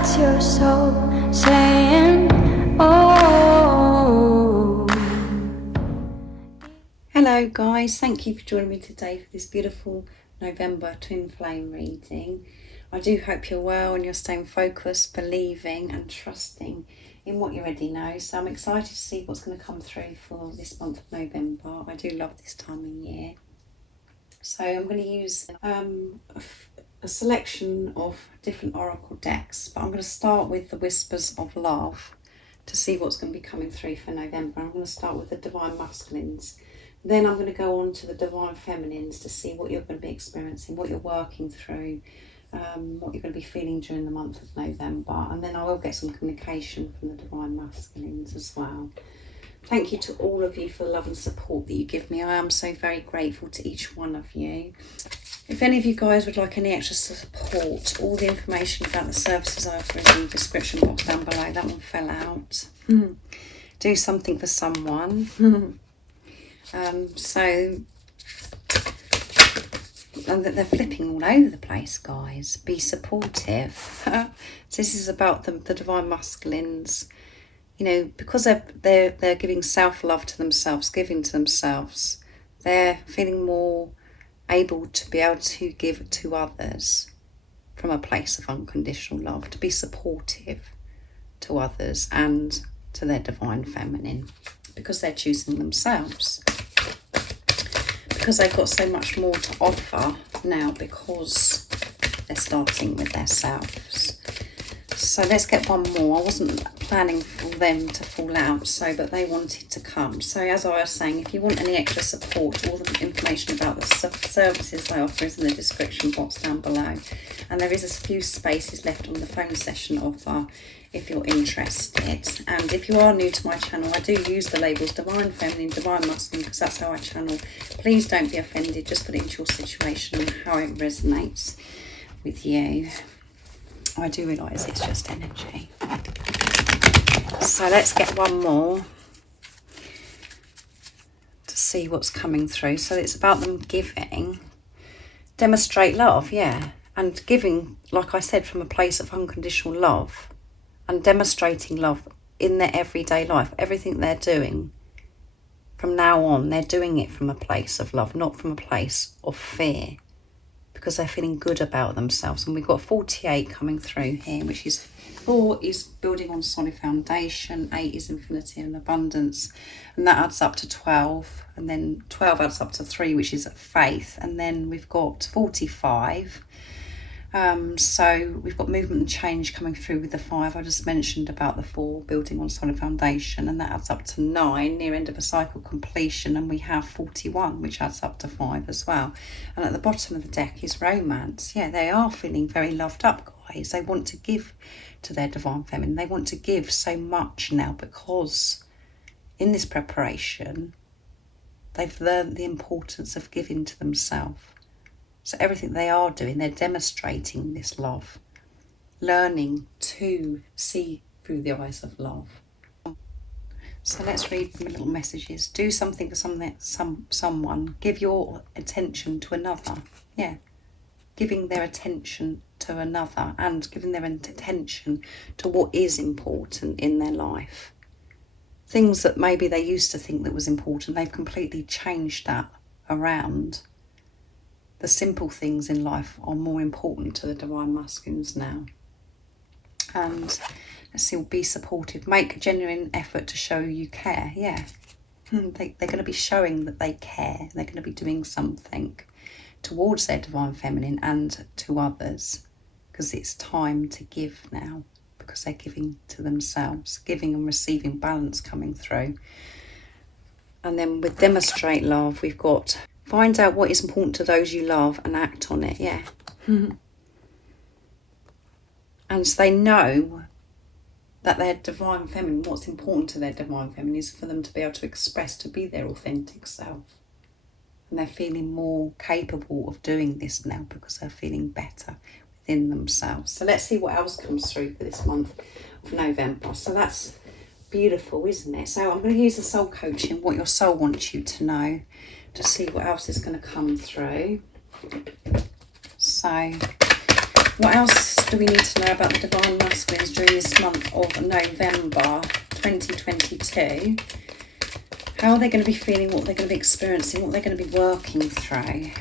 That's your soul saying, oh. Hello guys, thank you for joining me today for this beautiful November twin flame reading. I do hope you're well and you're staying focused, believing and trusting in what you already know. So I'm excited to see what's going to come through for this month of November. I do love this time of year. So I'm going to use a selection of different oracle decks, but I'm going to start with the Whispers of Love to see what's going to be coming through for November. I'm going to start with the Divine Masculines. Then I'm going to go on to the Divine Feminines to see what you're going to be experiencing, what you're working through, what you're going to be feeling during the month of November. And then I will get some communication from the Divine Masculines as well. Thank you to all of you for the love and support that you give me. I am so very grateful to each one of you. If any of you guys would like any extra support, all the information about the services I offer is in the description box down below. That one fell out. Do something for someone. And that they're flipping all over the place, guys. Be supportive. So this is about the Divine Masculines. You know, because they're giving self-love to themselves, giving to themselves, they're feeling more able to be able to give to others from a place of unconditional love, to be supportive to others and to their divine feminine, because they're choosing themselves, because they've got so much more to offer now, because they're starting with their selves. So let's get one more. I wasn't planning for them to fall out, but they wanted to come. So as I was saying, if you want any extra support, all the information about the services I offer is in the description box down below. And there is a few spaces left on the phone session offer if you're interested. And if you are new to my channel, I do use the labels Divine Feminine, Divine Masculine, because that's how I channel. Please don't be offended. Just put it into your situation and how it resonates with you. I do realise it's just energy. So let's get one more to see what's coming through. So it's about them giving. Demonstrate love, yeah. And giving, like I said, from a place of unconditional love. And demonstrating love in their everyday life. Everything they're doing from now on, they're doing it from a place of love, not from a place of fear. Because they're feeling good about themselves. And we've got 48 coming through here, which is 4 is building on solid foundation, 8 is infinity and abundance, and that adds up to 12, and then 12 adds up to 3, which is faith, and then we've got 45. So we've got movement and change coming through with the 5. I just mentioned about the 4 building on solid foundation, and that adds up to 9, near end of a cycle completion, and we have 41, which adds up to 5 as well. And at the bottom of the deck is romance. Yeah, they are feeling very loved up, guys. They want to give to their divine feminine. They want to give so much now, because in this preparation they've learned the importance of giving to themselves. So everything they are doing, they're demonstrating this love, learning to see through the eyes of love. So let's read them little messages. Do something for someone. Give your attention to another. Yeah, giving their attention to another and giving their attention to what is important in their life. Things that maybe they used to think that was important, they've completely changed that around. The simple things in life are more important to the Divine Masculines now. And let's see, be supportive. Make a genuine effort to show you care. Yeah. They're going to be showing that they care. They're going to be doing something towards their Divine Feminine and to others. Because it's time to give now. Because they're giving to themselves. Giving and receiving, balance coming through. And then with demonstrate love, we've got find out what is important to those you love and act on it. Yeah. And so they know that their divine feminine, what's important to their divine feminine is for them to be able to express, to be their authentic self. And they're feeling more capable of doing this now because they're feeling better within themselves. So let's see what else comes through for this month of November. So that's beautiful, isn't it? So I'm going to use the soul coaching, what your soul wants you to know, to see what else is going to come through. So What else do we need to know about the Divine Masculines during this month of November 2022? How are they going to be feeling, what they're going to be experiencing, what they're going to be working through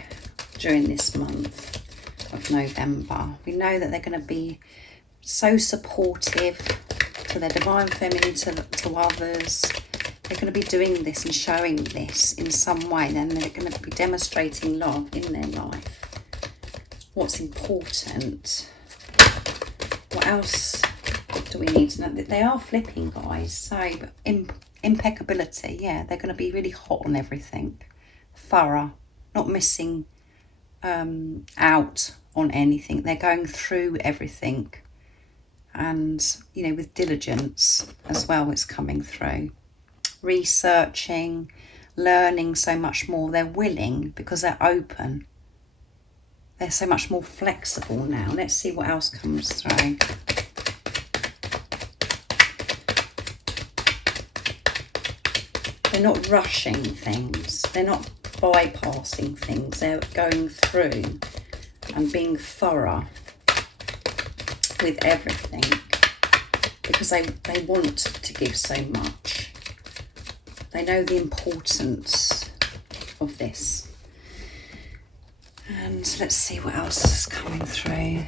during this month of November? We know that they're going to be so supportive to their Divine Feminine, to others. They're going to be doing this and showing this in some way. Then they're going to be demonstrating love in their life. What's important? What else do we need to know? They are flipping, guys. So impeccability, yeah, they're going to be really hot on everything, thorough, not missing out on anything. They're going through everything, and you know, with diligence as well. It's coming through, researching, learning so much more. They're willing because they're open. They're so much more flexible now. Let's see what else comes through. They're not rushing things. They're not bypassing things. They're going through and being thorough with everything because they want to give so much. They know the importance of this. And let's see what else is coming through.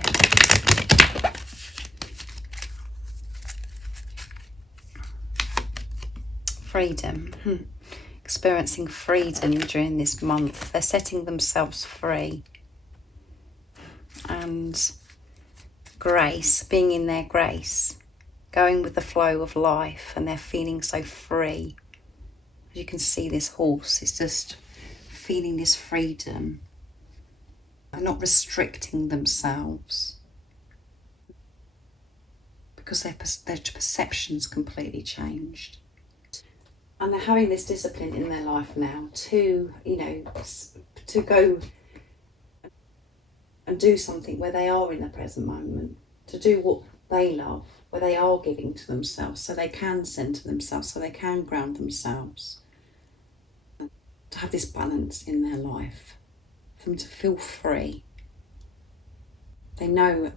Freedom. Experiencing freedom during this month. They're setting themselves free. And grace, being in their grace, going with the flow of life, and they're feeling so free. As you can see, this horse is just feeling this freedom. They're not restricting themselves because their perception's completely changed. And they're having this discipline in their life now to, you know, to go and do something where they are in the present moment, to do what they love, where they are giving to themselves, so they can centre themselves, so they can ground themselves, to have this balance in their life, for them to feel free. They know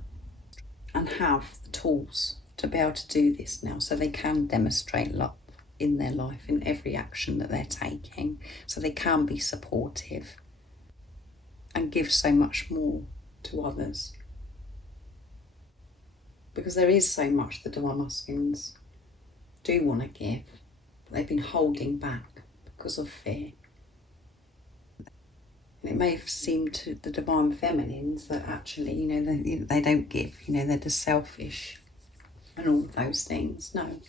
and have the tools to be able to do this now, so they can demonstrate love in their life, in every action that they're taking, so they can be supportive and give so much more to others. Because there is so much the Divine Masculines do want to give, but they've been holding back because of fear. And it may have seemed to the Divine Feminines that actually, you know, they don't give, you know, they're just selfish and all of those things. No,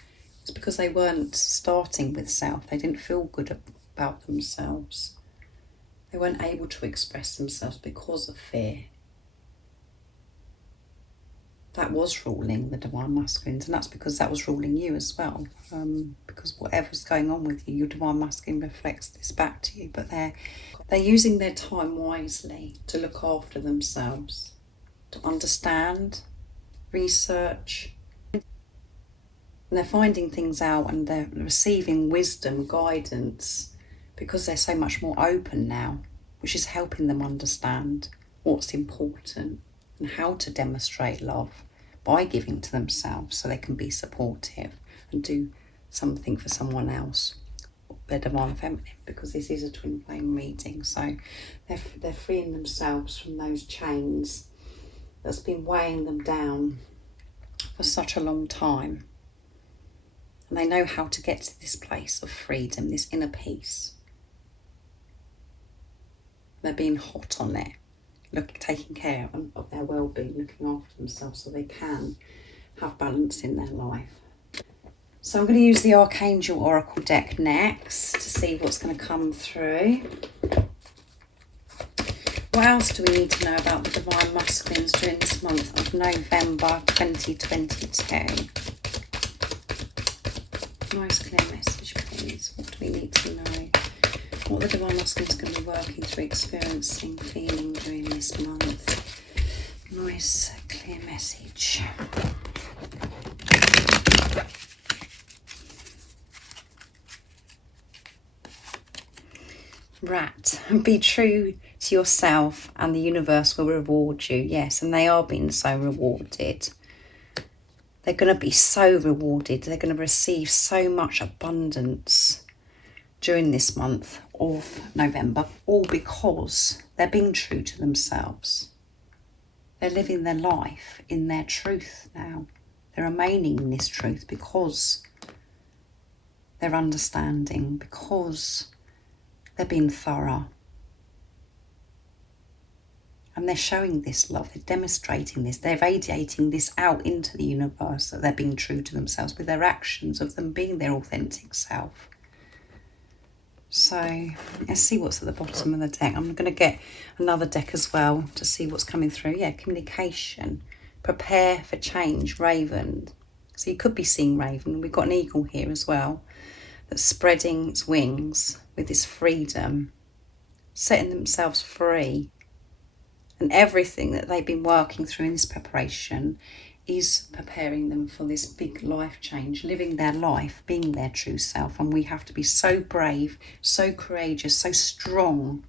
it's because they weren't starting with self. They didn't feel good about themselves. They weren't able to express themselves because of fear. That was ruling the Divine Masculines, and that's because that was ruling you as well. Because whatever's going on with you, your Divine Masculine reflects this back to you. But they're using their time wisely to look after themselves, to understand, research. And they're finding things out, and they're receiving wisdom, guidance, because they're so much more open now, which is helping them understand what's important and how to demonstrate love by giving to themselves, so they can be supportive and do something for someone else, their Divine Feminine, because this is a twin flame reading. So they're freeing themselves from those chains that's been weighing them down for such a long time. And they know how to get to this place of freedom, this inner peace. They're being hot on it, taking care of their well-being, looking after themselves, so they can have balance in their life. So I'm going to use the Archangel Oracle deck next to see what's going to come through. What else do we need to know about the Divine Masculines during this month of November 2022? Nice clear message, please. What do we need to know? What the Divine Masculine is going to be working through, experiencing, feeling during this month. Nice clear message. Rat. Be true to yourself, and the universe will reward you. Yes, and they are being so rewarded. They're going to be so rewarded. They're going to receive so much abundance during this month of November, all because they're being true to themselves. They're living their life in their truth now. They're remaining in this truth because they're understanding, because they're being thorough. And they're showing this love, they're demonstrating this, they're radiating this out into the universe, that they're being true to themselves with their actions of them being their authentic self. So let's see what's at the bottom of the deck. I'm going to get another deck as well to see what's coming through. Yeah, communication. Prepare for change, Raven. So you could be seeing Raven. We've got an eagle here as well that's spreading its wings with this freedom, setting themselves free. And everything that they've been working through in this preparation is preparing them for this big life change, living their life, being their true self. And we have to be so brave, so courageous, so strong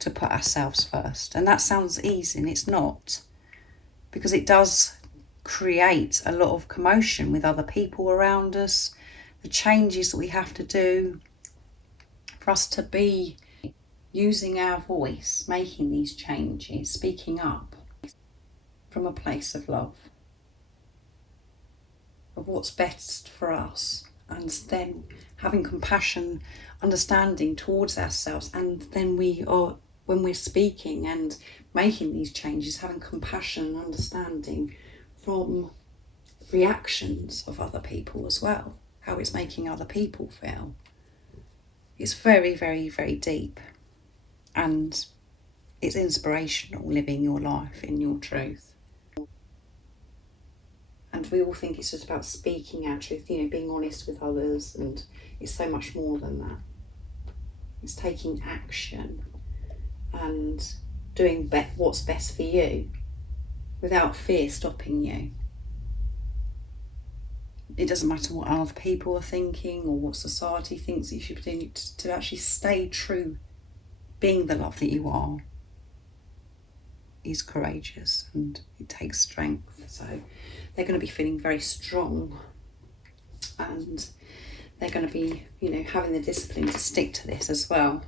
to put ourselves first. And that sounds easy, and it's not, because it does create a lot of commotion with other people around us. The changes that we have to do for us to be using our voice, making these changes, speaking up from a place of love, of what's best for us, and then having compassion, understanding towards ourselves. And then when we're speaking and making these changes, having compassion and understanding from reactions of other people as well, how it's making other people feel. It's very, very, very deep, and it's inspirational, living your life in your truth. And we all think it's just about speaking our truth, being honest with others, and it's so much more than that. It's taking action and doing what's best for you without fear stopping you. It doesn't matter what other people are thinking or what society thinks that you should be doing, to actually stay true, being the love that you are, is courageous, and it takes strength. So they're going to be feeling very strong, and they're going to be, having the discipline to stick to this as well,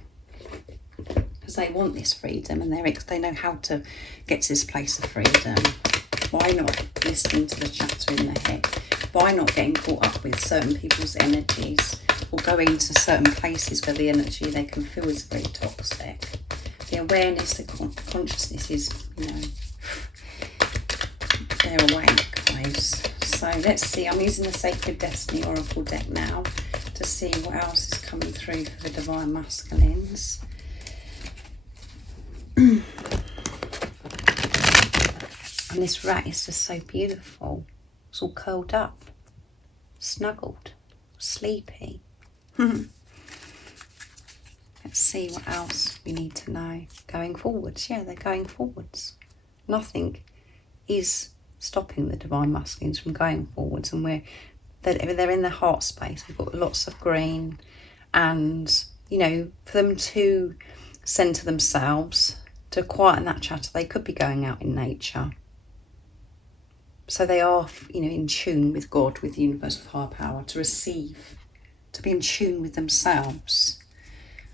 because they want this freedom, and they know how to get to this place of freedom. Why not listening to the chatter in their head? Why not getting caught up with certain people's energies, or going to certain places where the energy they can feel is very toxic? The awareness, the consciousness is, they're awake, guys. So let's see. I'm using the Sacred Destiny Oracle deck now to see what else is coming through for the Divine Masculines. And this rat is just so beautiful. It's all curled up, snuggled, sleepy. Let's see what else we need to know. Going forwards. Yeah, they're going forwards. Nothing is stopping the Divine Masculines from going forwards, and they're in their heart space. We've got lots of green, and for them to centre themselves, to quieten that chatter, they could be going out in nature. So they are, in tune with God, with the universe, of higher power, to receive, to be in tune with themselves.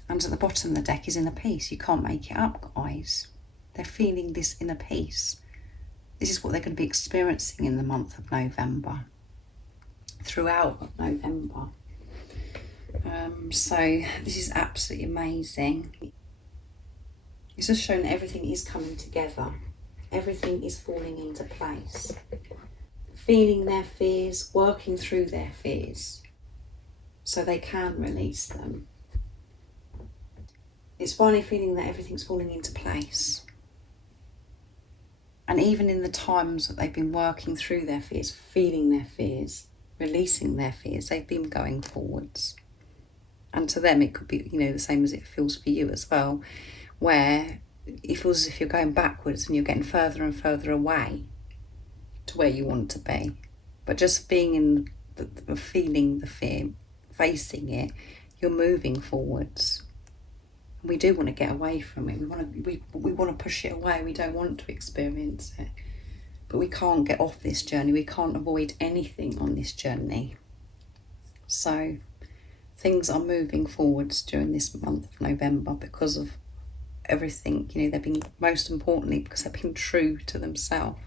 And at the bottom of the deck is inner peace. You can't make it up, guys. They're feeling this inner peace. This is what they're going to be experiencing in the month of November, throughout November. So this is absolutely amazing. It's just showing everything is coming together. Everything is falling into place. Feeling their fears, working through their fears, so they can release them. It's finally feeling that everything's falling into place. And even in the times that they've been working through their fears, feeling their fears, releasing their fears, they've been going forwards. And to them, it could be, the same as it feels for you as well, where it feels as if you're going backwards and you're getting further and further away to where you want to be. But just being in the feeling the fear, facing it, you're moving forwards. We do want to get away from it. We want to push it away. We don't want to experience it. But we can't get off this journey. We can't avoid anything on this journey. So things are moving forwards during this month of November because of everything. You know, they've been, most importantly, because they've been true to themselves.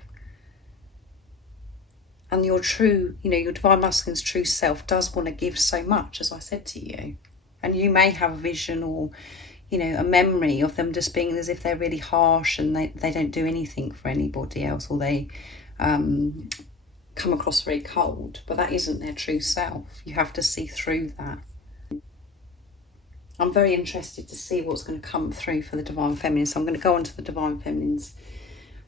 And your true, you know, your divine masculine's true self does want to give so much, as I said to you. And you may have a vision or, you know, a memory of them just being as if they're really harsh and they don't do anything for anybody else, or they come across very cold. But that isn't their true self. You have to see through that. I'm very interested to see what's going to come through for the Divine Feminine. So I'm going to go on to the Divine Feminines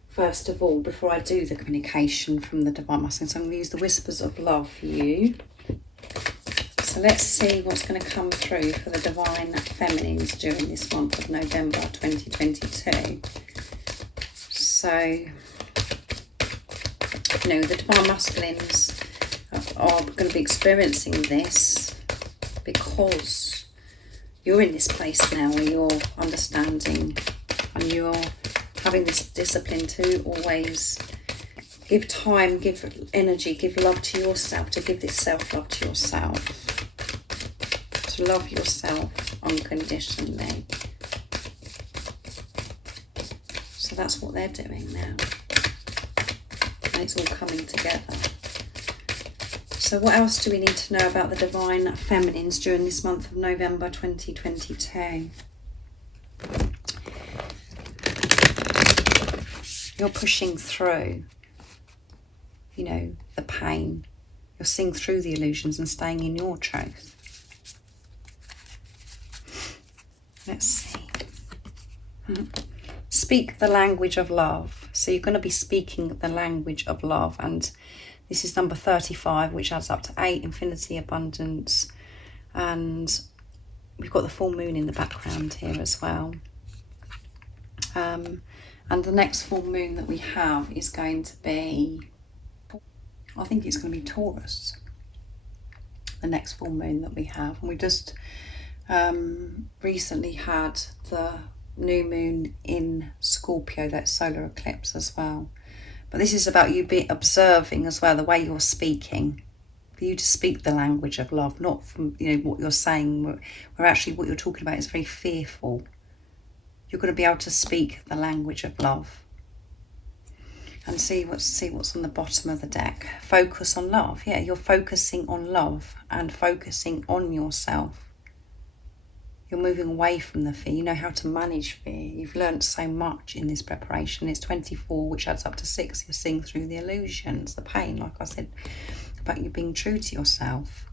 first of all, before I do the communication from the Divine Masculine. So I'm going to use the Whispers of Love for you. So let's see what's going to come through for the Divine Feminines during this month of November 2022. So, you know, the Divine Masculines are going to be experiencing this because you're in this place now where you're understanding and you're having this discipline to always give time, give energy, give love to yourself, to give this self-love to yourself, to love yourself unconditionally. So that's what they're doing now. And it's all coming together. So what else do we need to know about the Divine Feminines during this month of November 2022? You're pushing through, you know, the pain. You're seeing through the illusions and staying in your truth. Let's see. Speak the language of love. So you're going to be speaking the language of love. And this is number 35, which adds up to 8, infinity, abundance. And we've got the full moon in the background here as well. And the next full moon that we have is going to be, I think it's going to be Taurus, the next full moon that we have. And we just recently had the new moon in Scorpio, that solar eclipse as well. But this is about you observing as well the way you're speaking, for you to speak the language of love, not from, you know, what you're saying, where actually what you're talking about is very fearful. You're going to be able to speak the language of love. And see what's on the bottom of the deck. Focus on love. Yeah, you're focusing on love and focusing on yourself. You're moving away from the fear. You know how to manage fear. You've learned so much in this preparation. It's 24, which adds up to 6. You're seeing through the illusions, the pain, like I said, about you being true to yourself.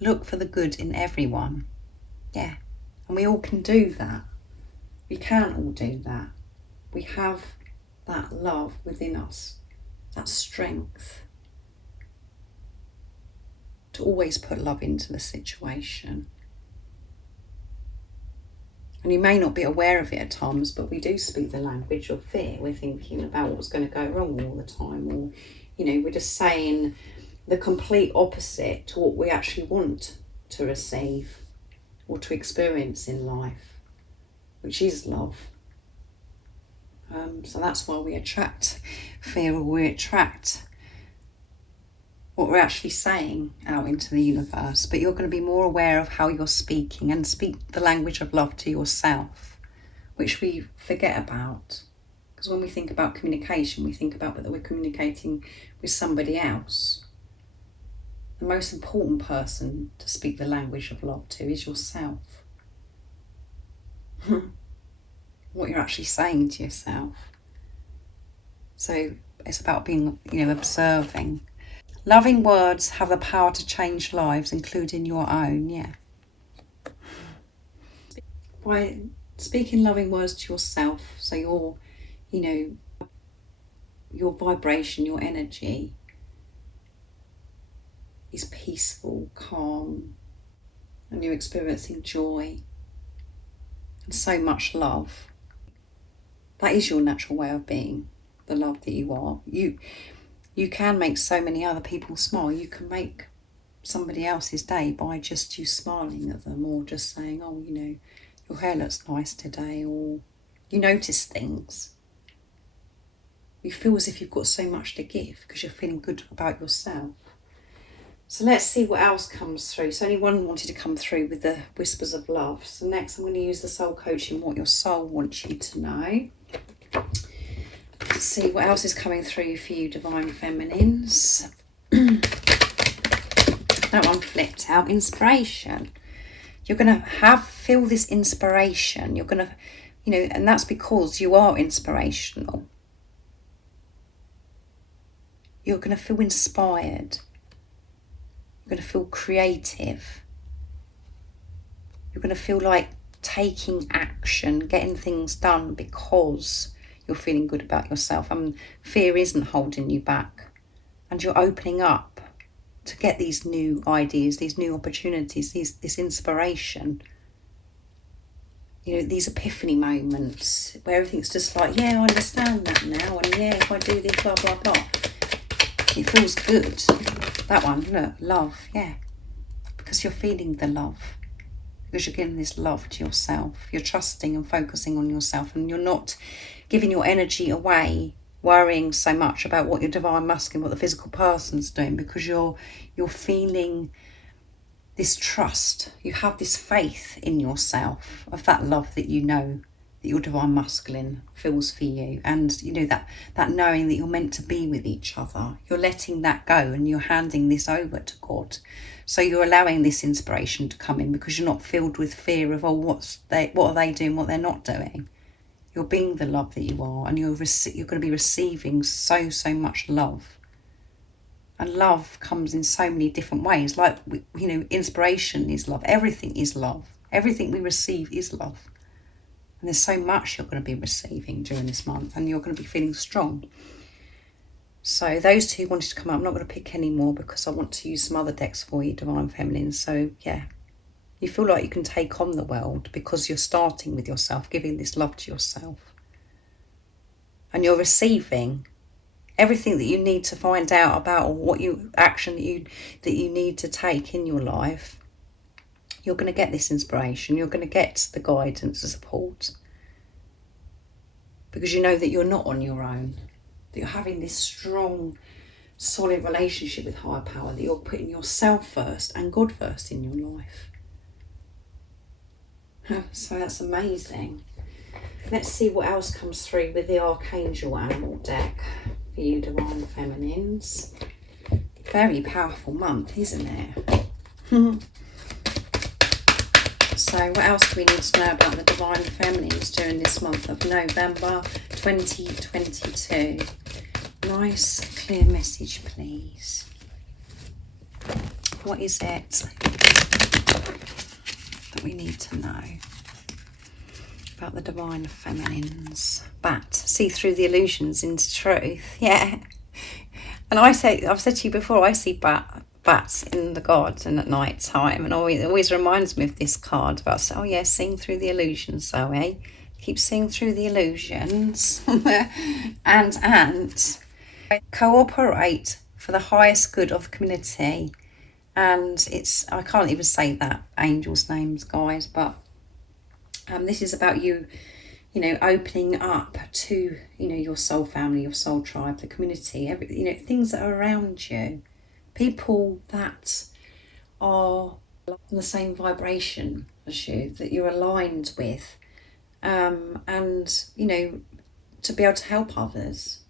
Look for the good in everyone. Yeah, and we all can do that. We can all do that. We have that love within us, that strength to always put love into the situation. And you may not be aware of it at times, but we do speak the language of fear. We're thinking about what's going to go wrong all the time, or, you know, we're just saying the complete opposite to what we actually want to receive or to experience in life, which is love. So that's why we attract fear, or we attract what we're actually saying out into the universe. But you're going to be more aware of how you're speaking, and speak the language of love to yourself, which we forget about. Because when we think about communication, we think about that we're communicating with somebody else. The most important person to speak the language of love to is yourself. What you're actually saying to yourself. So it's about being, you know, observing. Loving words have the power to change lives, including your own. Yeah. By speaking loving words to yourself, so your, you know, your vibration, your energy is peaceful, calm, and you're experiencing joy and so much love. That is your natural way of being, the love that you are. You can make so many other people smile. You can make somebody else's day by just you smiling at them, or just saying, oh, you know, your hair looks nice today, or you notice things. You feel as if you've got so much to give because you're feeling good about yourself. So let's see what else comes through. So only one wanted to come through with the whispers of love. So next I'm going to use the soul coaching, what your soul wants you to know. Let's see what else is coming through for you, Divine Feminines. That one flipped out, inspiration. You're going to feel this inspiration. You're going to, you know, and that's because you are inspirational. You're going to feel inspired. You're going to feel creative. You're going to feel like taking action, getting things done because you're feeling good about yourself. And fear isn't holding you back. And you're opening up to get these new ideas, these new opportunities, this inspiration. You know, these epiphany moments where everything's just like, yeah, I understand that now. And yeah, if I do this, blah, blah, blah. It feels good. That one, look, love, yeah. Because you're feeling the love. Because you're giving this love to yourself. You're trusting and focusing on yourself. And you're not giving your energy away, worrying so much about what your divine masculine, what the physical person's doing. Because you're feeling this trust. You have this faith in yourself of that love that you know that your divine masculine feels for you, and you know that knowing that you're meant to be with each other. You're letting that go and you're handing this over to God. So you're allowing this inspiration to come in because you're not filled with fear of, oh, what are they doing, what they're not doing. You're being the love that you are, and you're going to be receiving so much love. And love comes in so many different ways. Like, you know, inspiration is love. Everything is love. Everything we receive is love. And there's so much you're going to be receiving during this month, and you're going to be feeling strong. So those two wanted to come up. I'm not going to pick any more because I want to use some other decks for you, Divine Feminine. So yeah, you feel like you can take on the world because you're starting with yourself, giving this love to yourself. And you're receiving everything that you need to find out about, or what action that you need to take in your life. You're going to get this inspiration. You're going to get the guidance, the support. Because you know that you're not on your own. That you're having this strong, solid relationship with higher power. That you're putting yourself first and God first in your life. So that's amazing. Let's see what else comes through with the Archangel Animal deck for you, Divine Feminines. Very powerful month, isn't it? So what else do we need to know about the Divine Feminines during this month of November 2022? Nice, clear message, please. What is it that we need to know about the Divine Feminines? Bat, see through the illusions into truth. Yeah. And I've said to you before, I see bats in the garden at night time, and it always reminds me of this card about, oh yeah, seeing through the illusions, Zoe. Keep seeing through the illusions. and cooperate for the highest good of the community. And I can't even say that angels' names, guys, but this is about you, you know, opening up to, you know, your soul family, your soul tribe, the community, you know, things that are around you. People that are on the same vibration as you, that you're aligned with, and, you know, to be able to help others,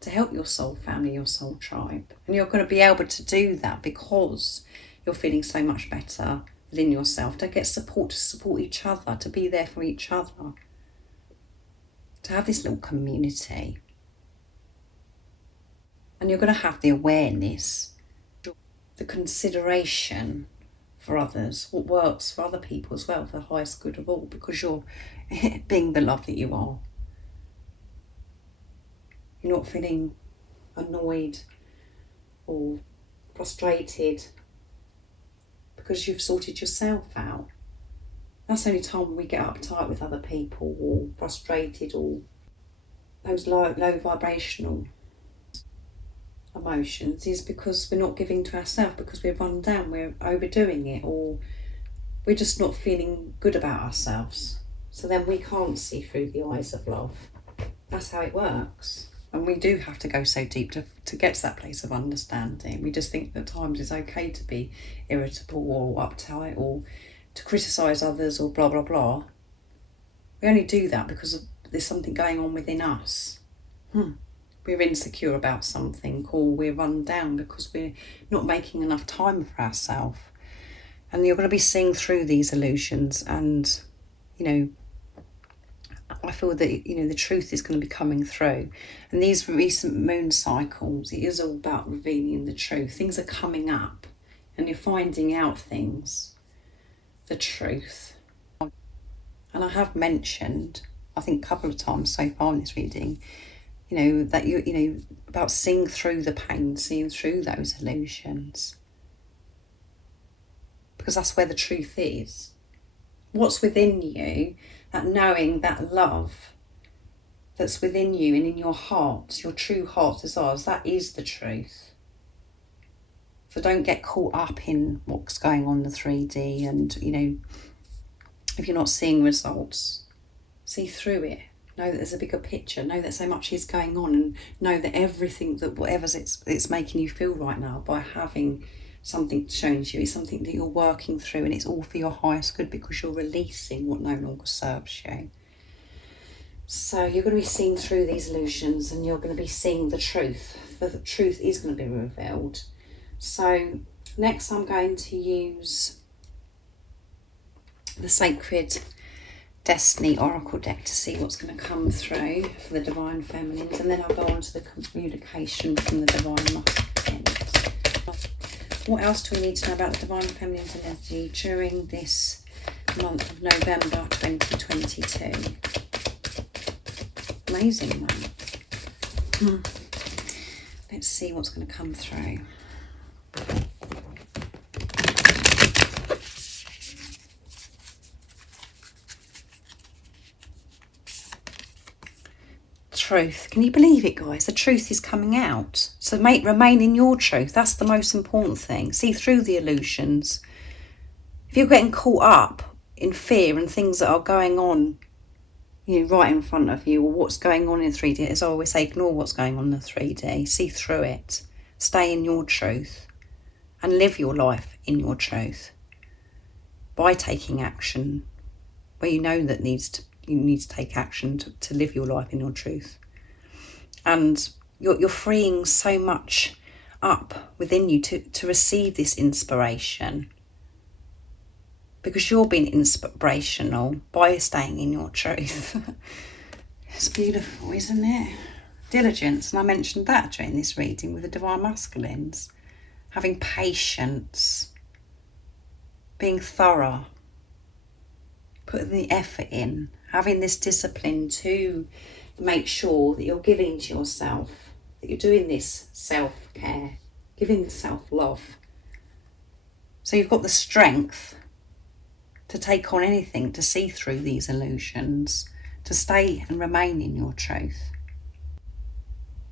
to help your soul family, your soul tribe. And you're going to be able to do that because you're feeling so much better within yourself, to get support, to support each other, to be there for each other, to have this little community. And you're going to have the awareness, the consideration for others, what works for other people as well, for the highest good of all, because you're being the love that you are. You're not feeling annoyed or frustrated because you've sorted yourself out. That's the only time when we get uptight with other people, or frustrated, or those low vibrational. emotions is because we're not giving to ourselves, because we're run down, we're overdoing it, or we're just not feeling good about ourselves. So then we can't see through the eyes of love. That's how it works. And we do have to go so deep to get to that place of understanding. We just think that at times it's okay to be irritable or uptight or to criticise others or blah, blah, blah. We only do that because there's something going on within us. We're insecure about something, or we're run down because we're not making enough time for ourselves. And you're going to be seeing through these illusions, and, you know, I feel that, you know, the truth is going to be coming through. And these recent moon cycles, it is all about revealing the truth. Things are coming up and you're finding out things, the truth. And I have mentioned, I think a couple of times so far in this reading, you know, that you know, about seeing through the pain, seeing through those illusions. Because that's where the truth is. What's within you, that knowing, that love that's within you and in your heart, your true heart desires, that is the truth. So don't get caught up in what's going on in the 3D, and, you know, if you're not seeing results, see through it. Know that there's a bigger picture. Know that so much is going on, and know that everything, that whatever's it's making you feel right now by having something shown to you, is something that you're working through, and it's all for your highest good because you're releasing what no longer serves you. So you're going to be seeing through these illusions, and you're going to be seeing the truth. The truth is going to be revealed. So next I'm going to use the Sacred Destiny Oracle deck to see what's going to come through for the Divine Feminines, and then I'll go on to the communication from the Divine Masculines. What else do we need to know about the Divine Feminine's energy during this month of November 2022? Amazing month. Let's see what's going to come through. Truth. Can you believe it, guys? The truth is coming out. So remain in your truth. That's the most important thing. See through the illusions. If you're getting caught up in fear and things that are going on, you know, right in front of you, or what's going on in 3D, as I always say, ignore what's going on in the 3D. See through it. Stay in your truth and live your life in your truth by taking action where you know that you need to take action to live your life in your truth. And you're freeing so much up within you to receive this inspiration, because you're being inspirational by staying in your truth. It's beautiful, isn't it? Diligence, and I mentioned that during this reading with the Divine Masculines. Having patience, being thorough, putting the effort in, having this discipline to make sure that you're giving to yourself, that you're doing this self-care, giving self-love. So you've got the strength to take on anything, to see through these illusions, to stay and remain in your truth.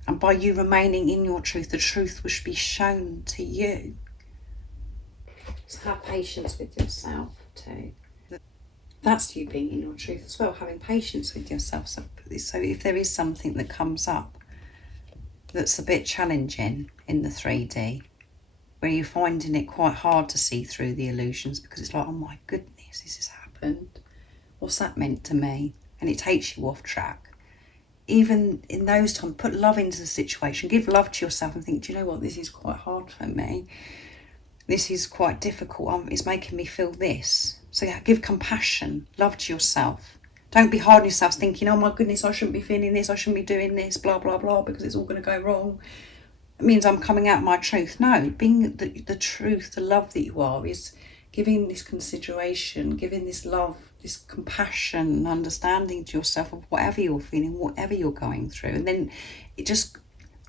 And by you remaining in your truth, the truth will be shown to you. So have patience with yourself too. That's you being in your truth as well, having patience with yourself. So if there is something that comes up that's a bit challenging in the 3D, where you're finding it quite hard to see through the illusions because it's like, oh my goodness, this has happened. What's that meant to me? And it takes you off track. Even in those times, put love into the situation. Give love to yourself and think, do you know what? This is quite hard for me. This is quite difficult. It's making me feel this. So yeah, give compassion, love to yourself. Don't be hard on yourself thinking, oh my goodness, I shouldn't be feeling this, I shouldn't be doing this, blah, blah, blah, because it's all going to go wrong. It means I'm coming out of my truth. No, being the truth, the love that you are, is giving this consideration, giving this love, this compassion, understanding to yourself of whatever you're feeling, whatever you're going through. And then it just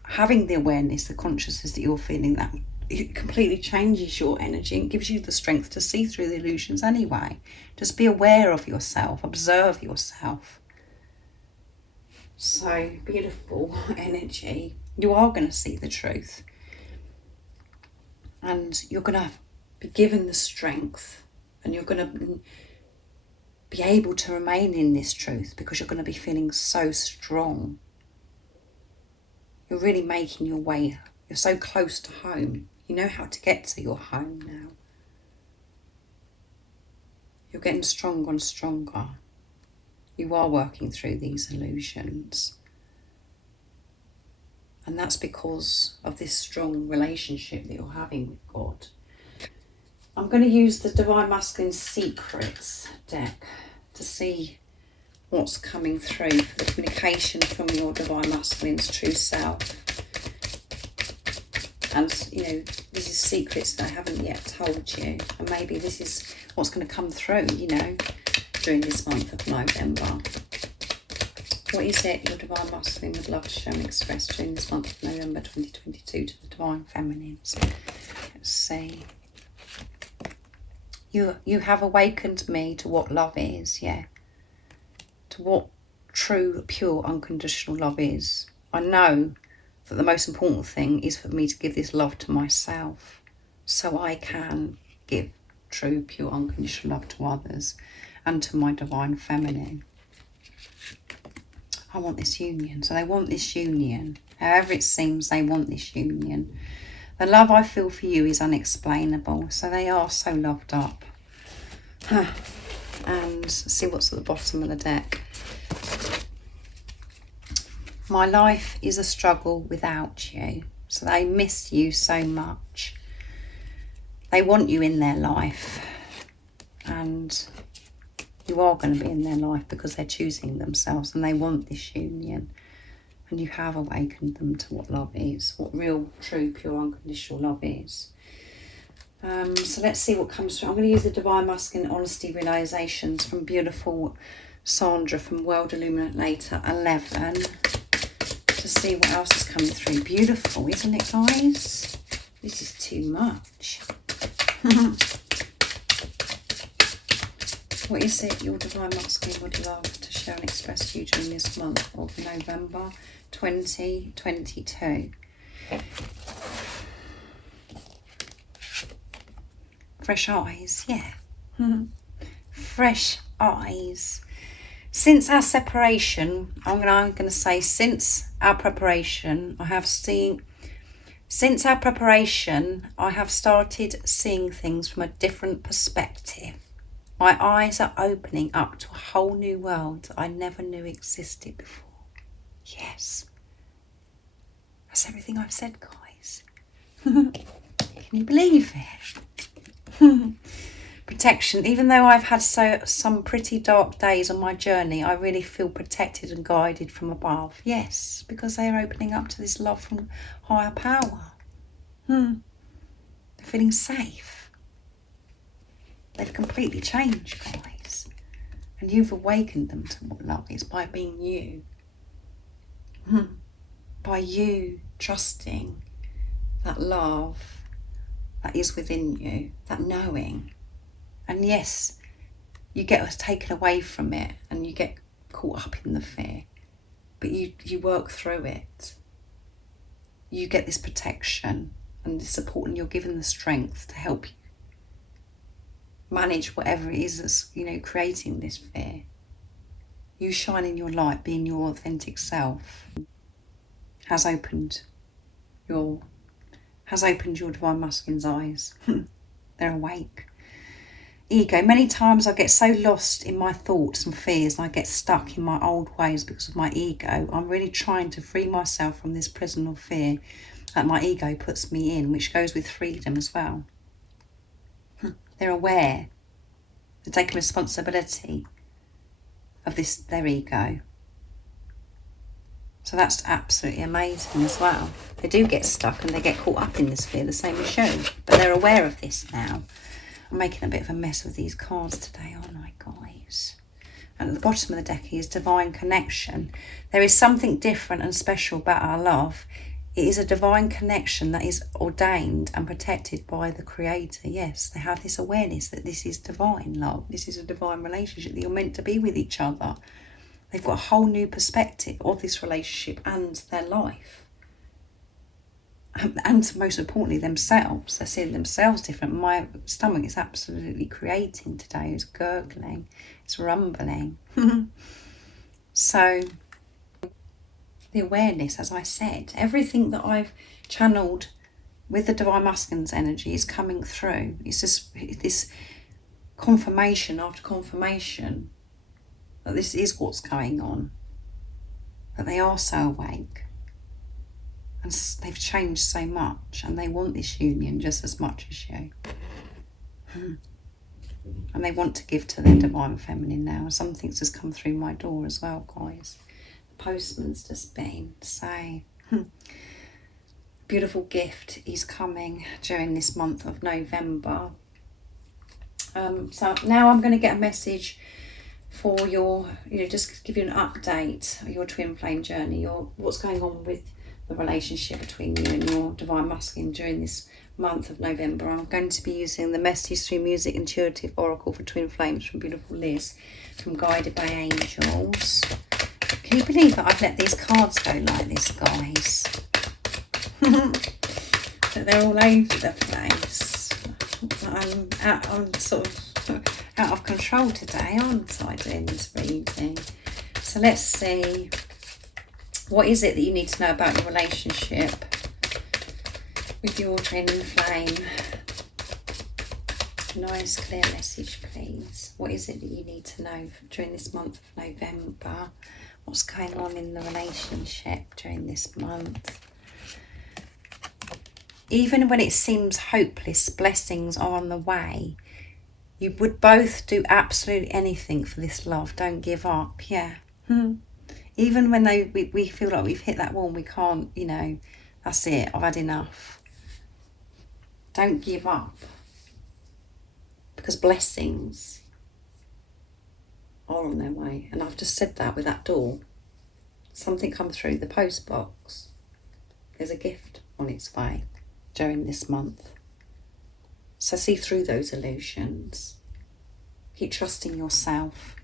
having the awareness, the consciousness that you're feeling that, it completely changes your energy and gives you the strength to see through the illusions anyway. Just be aware of yourself, observe yourself. So beautiful energy. You are going to see the truth. And you're going to be given the strength, and you're going to be able to remain in this truth because you're going to be feeling so strong. You're really making your way. You're so close to home. You know how to get to your home now. You're getting stronger and stronger. You are working through these illusions. And that's because of this strong relationship that you're having with God. I'm going to use the Divine Masculine Secrets deck to see what's coming through for the communication from your Divine Masculine's true self. And, this is secrets that I haven't yet told you. And maybe this is what's going to come through, during this month of November. What is it your Divine Masculine would love to show and express during this month of November 2022 to the Divine Feminines? Let's see. You have awakened me to what love is, yeah. To what true, pure, unconditional love is. I know that the most important thing is for me to give this love to myself so I can give true, pure, unconditional love to others and to my Divine Feminine. I want this union. So they want this union. However it seems, they want this union. The love I feel for you is unexplainable. So they are so loved up. And see what's at the bottom of the deck. My life is a struggle without you. So they miss you so much. They want you in their life. And you are going to be in their life because they're choosing themselves and they want this union. And you have awakened them to what love is, what real, true, pure, unconditional love is. So let's see what comes through. I'm going to use the Divine Masculine Honesty Realizations from beautiful Sandra from World Illuminator 11 to see what else is coming through. Beautiful, isn't it, guys? This is too much. What is it your Divine Masculine would love to share and express to you during this month of November 2022? Fresh eyes, yeah. Fresh eyes. Since our separation, I'm going to say since our preparation, I have started seeing things from a different perspective. My eyes are opening up to a whole new world that I never knew existed before. Yes. That's everything I've said, guys. Can you believe it? Protection. Even though I've had some pretty dark days on my journey, I really feel protected and guided from above. Yes, because they are opening up to this love from higher power. They're feeling safe. They've completely changed, guys. And you've awakened them to what love is by being you. By you trusting that love that is within you, that knowing. And yes, you get taken away from it and you get caught up in the fear. But you work through it. You get this protection and this support, and you're given the strength to help you manage whatever it is that's, creating this fear. You shining your light, being your authentic self, has opened your Divine Masculine's eyes. They're awake. Ego. Many times I get so lost in my thoughts and fears and I get stuck in my old ways because of my ego. I'm really trying to free myself from this prison of fear that my ego puts me in, which goes with freedom as well. They're aware. They're taking responsibility of their ego. So that's absolutely amazing as well. They do get stuck and they get caught up in this fear, the same as you. But they're aware of this now. I'm making a bit of a mess with these cards today, aren't I, guys? And at the bottom of the deck is Divine Connection. There is something different and special about our love. It is a divine connection that is ordained and protected by the Creator. Yes, they have this awareness that this is divine love. This is a divine relationship, that you're meant to be with each other. They've got a whole new perspective of this relationship and their life. and most importantly themselves. They're seeing themselves different. My stomach is absolutely creating today. It's gurgling, it's rumbling. So the awareness, as I said, everything that I've channeled with the Divine Masculine's energy is coming through. It's just this confirmation after confirmation that this is what's going on, that they are so awake and they've changed so much, and they want this union just as much as you. And they want to give to their Divine Feminine now. Something's just come through my door as well, guys. The postman's just been. So beautiful gift is coming during this month of November. So now I'm going to get a message for your, just give you an update of your twin flame journey, or what's going on with the relationship between you and your Divine Masculine during this month of November. I'm going to be using the Message Through Music Intuitive Oracle for Twin Flames from beautiful Liz from Guided by Angels. Can you believe that I've let these cards go like this, guys? That they're all over the place. I'm sort of out of control today, aren't I, doing this reading? So let's see. What is it that you need to know about your relationship with your twin flame? Nice clear message, please. What is it that you need to know during this month of November? What's going on in the relationship during this month? Even when it seems hopeless, blessings are on the way. You would both do absolutely anything for this love. Don't give up. Yeah. Even when we feel like we've hit that wall and we can't, that's it, I've had enough. Don't give up. Because blessings are on their way. And I've just said that with that door. Something come through the post box. There's a gift on its way during this month. So see through those illusions. Keep trusting yourself.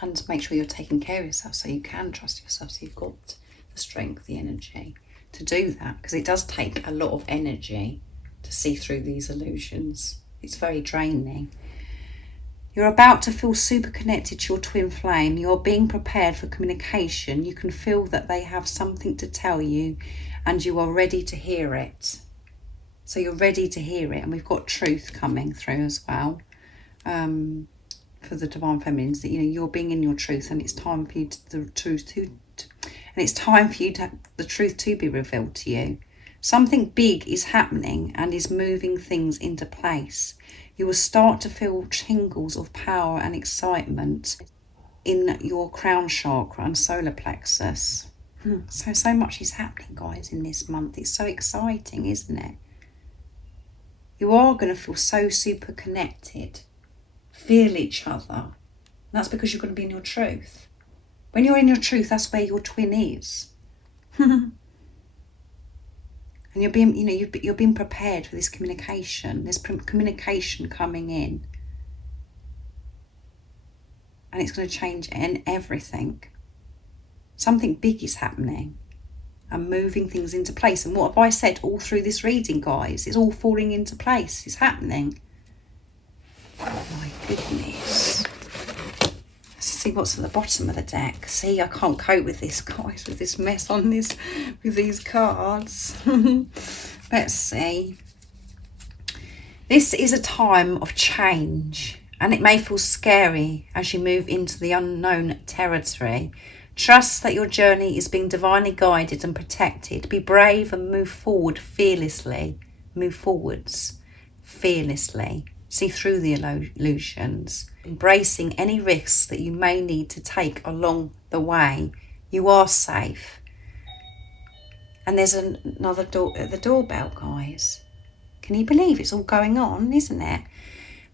And make sure you're taking care of yourself so you can trust yourself, so you've got the strength, the energy to do that. Because it does take a lot of energy to see through these illusions. It's very draining. You're about to feel super connected to your twin flame. You're being prepared for communication. You can feel that they have something to tell you and you are ready to hear it. So you're ready to hear it. And we've got truth coming through as well. For the Divine Feminines, that you're being in your truth, and it's time for you the truth to be revealed to you. Something big is happening and is moving things into place. You will start to feel tingles of power and excitement in your crown chakra and solar plexus. So much is happening, guys, in this month. It's so exciting, isn't it? You are going to feel so super connected. Feel each other. That's because you're going to be in your truth. When you're in your truth, that's where your twin is. And you're being, you're being prepared for this communication. There's communication coming in, and it's going to change everything. Something big is happening, and moving things into place. And what have I said all through this reading, guys? It's all falling into place. It's happening. Oh my goodness. Let's see what's at the bottom of the deck. See, I can't cope with this, guys, with this mess on this, with these cards. Let's see. This is a time of change, and it may feel scary as you move into the unknown territory. Trust that your journey is being divinely guided and protected. Be brave and move forward fearlessly. Move forwards fearlessly. See through the illusions, embracing any risks that you may need to take along the way. You are safe. And there's another door at the doorbell, guys. Can you believe it's all going on, isn't it?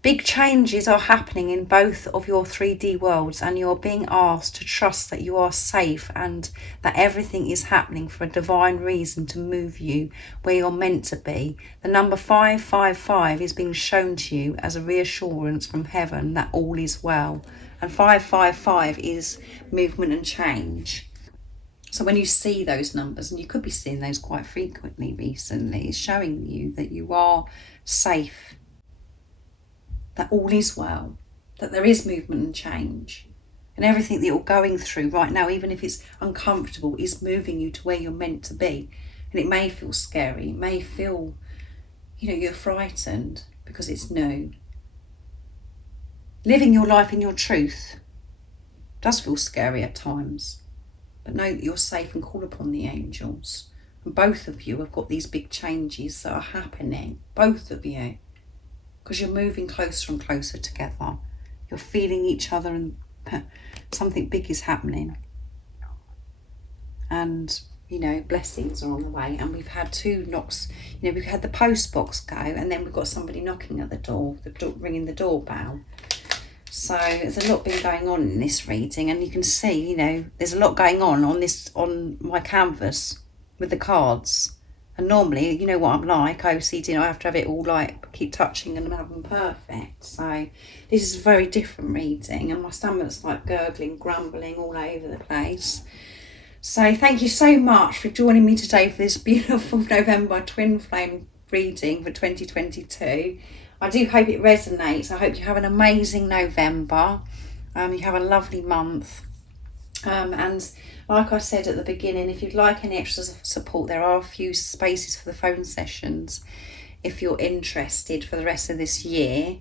Big changes are happening in both of your 3D worlds, and you're being asked to trust that you are safe and that everything is happening for a divine reason to move you where you're meant to be. The number 555 is being shown to you as a reassurance from heaven that all is well. And 555 is movement and change. So when you see those numbers, and you could be seeing those quite frequently recently, it's showing you that you are safe, that all is well, that there is movement and change. And everything that you're going through right now, even if it's uncomfortable, is moving you to where you're meant to be. And it may feel scary, it may feel, you're frightened because it's new. Living your life in your truth does feel scary at times, but know that you're safe and call upon the angels. And both of you have got these big changes that are happening, both of you, because you're moving closer and closer together. You're feeling each other and something big is happening. And, blessings are on the way. And we've had 2 knocks. We've had the post box go, and then we've got somebody knocking at the door, ringing the doorbell. So there's a lot been going on in this reading, and you can see, there's a lot going on my canvas with the cards. And normally, you know what I'm like, OCD, I have to have it all keep touching and have them perfect. So this is a very different reading, and my stomach's gurgling, grumbling all over the place. So thank you so much for joining me today for this beautiful November twin flame reading for 2022. I do hope it resonates. I hope you have an amazing November. You have a lovely month. And like I said at the beginning, if you'd like any extra support, there are a few spaces for the phone sessions if you're interested for the rest of this year.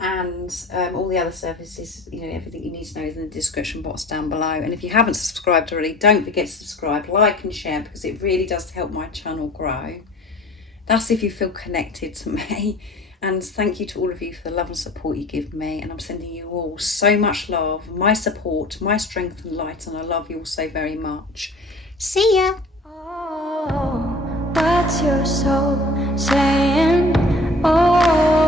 And all the other services, everything you need to know is in the description box down below. And if you haven't subscribed already, don't forget to subscribe, like and share, because it really does help my channel grow. That's if you feel connected to me. And thank you to all of you for the love and support you give me. And I'm sending you all so much love, my support, my strength and light. And I love you all so very much. See ya. Oh, what's your soul saying? Oh.